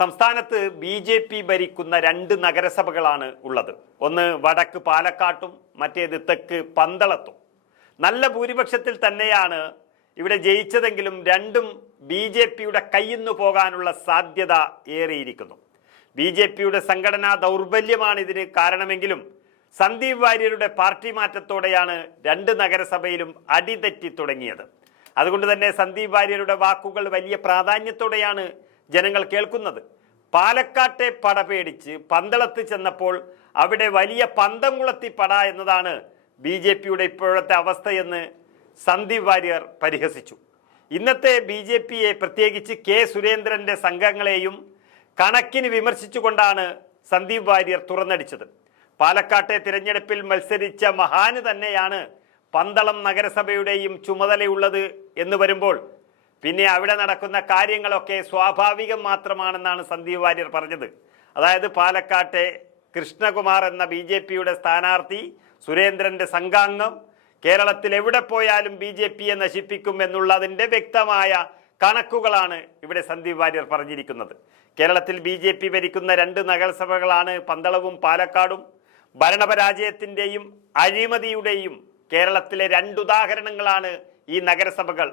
സംസ്ഥാനത്ത് B J P ഭരിക്കുന്ന രണ്ട് നഗരസഭകളാണ് ഉള്ളത്. ഒന്ന് വടക്ക് പാലക്കാട്ടും മറ്റേത് തെക്ക് പന്തളത്തും. നല്ല ഭൂരിപക്ഷത്തിൽ തന്നെയാണ് ഇവിടെ ജയിച്ചതെങ്കിലും രണ്ടും ബി ജെ പിയുടെ കയ്യിന്നു പോകാനുള്ള സാധ്യത ഏറിയിരിക്കുന്നു. ബി ജെ പിയുടെ സംഘടനാ ദൗർബല്യമാണ് ഇതിന് കാരണമെങ്കിലും സന്ദീപ് വാര്യരുടെ പാർട്ടി മാറ്റത്തോടെയാണ് രണ്ട് നഗരസഭയിലും അടിതെറ്റി തുടങ്ങിയത്. അതുകൊണ്ട് തന്നെ സന്ദീപ് വാര്യരുടെ വാക്കുകൾ വലിയ പ്രാധാന്യത്തോടെയാണ് ജനങ്ങൾ കേൾക്കുന്നത്. പാലക്കാട്ടെ പട പേടിച്ച് പന്തളത്ത് ചെന്നപ്പോൾ അവിടെ വലിയ പന്തം കുളത്തി പട എന്നതാണ് ബി ജെ പിയുടെ ഇപ്പോഴത്തെ അവസ്ഥയെന്ന് സന്ദീപ് വാര്യർ പരിഹസിച്ചു. ഇന്നത്തെ ബി ജെ പിയെ പ്രത്യേകിച്ച് കെ സുരേന്ദ്രന്റെ സംഘങ്ങളെയും കണക്കിന് വിമർശിച്ചുകൊണ്ടാണ് സന്ദീപ് വാര്യർ തുറന്നടിച്ചത്. പാലക്കാട്ടെ തിരഞ്ഞെടുപ്പിൽ മത്സരിച്ച മഹാന് തന്നെയാണ് പന്തളം നഗരസഭയുടെയും ചുമതലയുള്ളത് എന്ന് വരുമ്പോൾ പിന്നെ അവിടെ നടക്കുന്ന കാര്യങ്ങളൊക്കെ സ്വാഭാവികം മാത്രമാണെന്നാണ് സന്ദീപ് വാര്യർ പറഞ്ഞത്. അതായത് പാലക്കാട്ടെ കൃഷ്ണകുമാർ എന്ന ബി ജെ പിയുടെ സ്ഥാനാർത്ഥി സുരേന്ദ്രന്റെ സംഘാംഗം കേരളത്തിൽ എവിടെ പോയാലും ബി ജെ പിയെ നശിപ്പിക്കും എന്നുള്ളതിന്റെ വ്യക്തമായ കണക്കുകളാണ് ഇവിടെ സന്ദീപ് വാര്യർ പറഞ്ഞിരിക്കുന്നത്. കേരളത്തിൽ ബി ജെ പി ഭരിക്കുന്ന രണ്ട് നഗരസഭകളാണ് പന്തളവും പാലക്കാടും. ഭരണപരാജയത്തിന്റെയും അഴിമതിയുടെയും കേരളത്തിലെ രണ്ടുദാഹരണങ്ങളാണ് ഈ നഗരസഭകൾ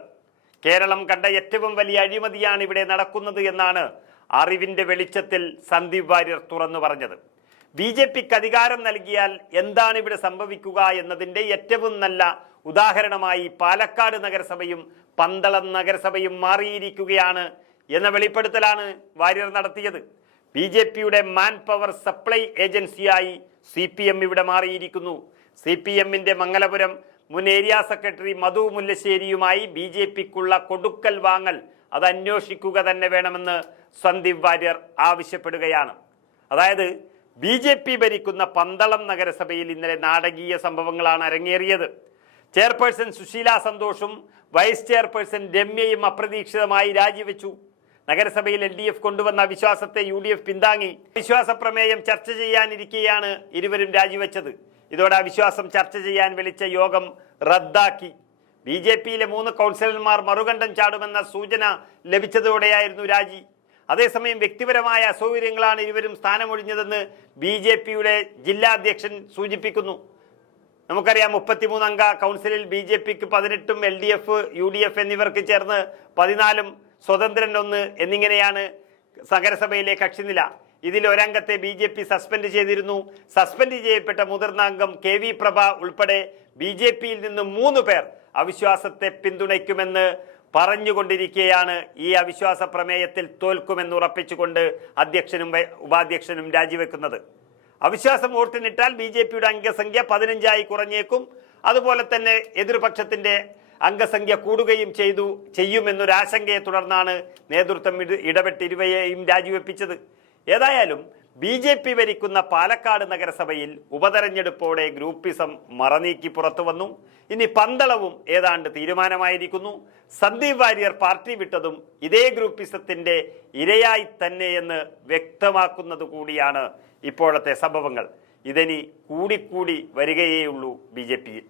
കേരളം കണ്ട ഏറ്റവും വലിയ അഴിമതിയാണ് ഇവിടെ നടക്കുന്നത് എന്നാണ് അറിവിന്റെ വെളിച്ചത്തിൽ സന്ദീപ് വാര്യർ തുറന്നു പറഞ്ഞത്. ബി ജെ പിക്ക് അധികാരം നൽകിയാൽ എന്താണ് ഇവിടെ സംഭവിക്കുക എന്നതിന്റെ ഏറ്റവും നല്ല ഉദാഹരണമായി പാലക്കാട് നഗരസഭയും പന്തളം നഗരസഭയും മാറിയിരിക്കുകയാണ് എന്ന വെളിപ്പെടുത്തലാണ് വാര്യർ നടത്തിയത്. ബി ജെ പിയുടെ മാൻ പവർ സപ്ലൈ ഏജൻസിയായി സി പി എം ഇവിടെ മാറിയിരിക്കുന്നു. സി പി എമ്മിന്റെ മംഗലപുരം മുൻ ഏരിയ സെക്രട്ടറി മധു മുല്ലശ്ശേരിയുമായി ബി ജെ പിക്കുള്ള കൊടുക്കൽ വാങ്ങൽ അത് അന്വേഷിക്കുക തന്നെ വേണമെന്ന് സന്ദീപ് വാര്യർ ആവശ്യപ്പെടുകയാണ്. അതായത് ബി ജെ പി ഭരിക്കുന്ന പന്തളം നഗരസഭയിൽ ഇന്നലെ നാടകീയ സംഭവങ്ങളാണ് അരങ്ങേറിയത്. ചെയർപേഴ്സൺ സുശീല സന്തോഷും വൈസ് ചെയർപേഴ്സൺ രമ്യയും അപ്രതീക്ഷിതമായി രാജിവെച്ചു. നഗരസഭയിൽ എൽ ഡി എഫ് കൊണ്ടുവന്ന വിശ്വാസത്തെ യു ഡി എഫ് പിന്താങ്ങി. വിശ്വാസ പ്രമേയം ചർച്ച ചെയ്യാനിരിക്കെയാണ് ഇരുവരും രാജിവെച്ചത്. ഇതോടെ അവിശ്വാസം ചർച്ച ചെയ്യാൻ വിളിച്ച യോഗം റദ്ദാക്കി. ബി ജെ പിയിലെ മൂന്ന് കൗൺസിലർമാർ മറുകണ്ഠം ചാടുമെന്ന സൂചന ലഭിച്ചതോടെയായിരുന്നു രാജി. അതേസമയം വ്യക്തിപരമായ അസൗകര്യങ്ങളാണ് ഇരുവരും സ്ഥാനമൊഴിഞ്ഞതെന്ന് ബി ജെ പിയുടെ ജില്ലാ അധ്യക്ഷൻ സൂചിപ്പിക്കുന്നു. നമുക്കറിയാം മുപ്പത്തിമൂന്ന് അംഗ കൗൺസിലിൽ ബി ജെ പിക്ക് പതിനെട്ടും L D F U D F എന്നിവർക്ക് ചേർന്ന് പതിനാലും സ്വതന്ത്രൻ ഒന്ന് എന്നിങ്ങനെയാണ് നഗരസഭയിലെ കക്ഷിനില. ഇതിൽ ഒരംഗത്തെ ബി ജെ പി സസ്പെൻഡ് ചെയ്തിരുന്നു. സസ്പെൻഡ് ചെയ്യപ്പെട്ട മുതിർന്ന അംഗം കെ വി പ്രഭ ഉൾപ്പെടെ ബി ജെ പിയിൽ നിന്ന് മൂന്ന് പേർ അവിശ്വാസത്തെ പിന്തുണയ്ക്കുമെന്ന് പറഞ്ഞുകൊണ്ടിരിക്കെയാണ് ഈ അവിശ്വാസ പ്രമേയത്തിൽ തോൽക്കുമെന്ന് ഉറപ്പിച്ചുകൊണ്ട് അധ്യക്ഷനും ഉപാധ്യക്ഷനും രാജിവെക്കുന്നത്. അവിശ്വാസം വോട്ടിനിട്ടാൽ ബി ജെ പിയുടെ അംഗസംഖ്യ പതിനഞ്ചായി കുറഞ്ഞേക്കും. അതുപോലെ തന്നെ എതിർപക്ഷത്തിന്റെ അംഗസംഖ്യ കൂടുകയും ചെയ്തു ചെയ്യുമെന്നൊരാശങ്കയെ തുടർന്നാണ് നേതൃത്വം ഇടപെട്ടിരുവയെയും രാജിവെപ്പിച്ചത്. ഏതായാലും ബി ജെ പി ഭരിക്കുന്ന പാലക്കാട് നഗരസഭയിൽ ഉപതെരഞ്ഞെടുപ്പോടെ ഗ്രൂപ്പിസം മറനീക്കി പുറത്തു വന്നു. ഇനി പന്തളവും ഏതാണ്ട് തീരുമാനമായിരിക്കുന്നു. സന്ദീപ് വാര്യർ പാർട്ടി വിട്ടതും ഇതേ ഗ്രൂപ്പിസത്തിന്റെ ഇരയായി തന്നെയെന്ന് വ്യക്തമാക്കുന്നത് കൂടിയാണ് ഇപ്പോഴത്തെ സംഭവങ്ങൾ. ഇതിനി കൂടിക്കൂടി വരികയേയുള്ളൂ ബി ജെ പിയിൽ.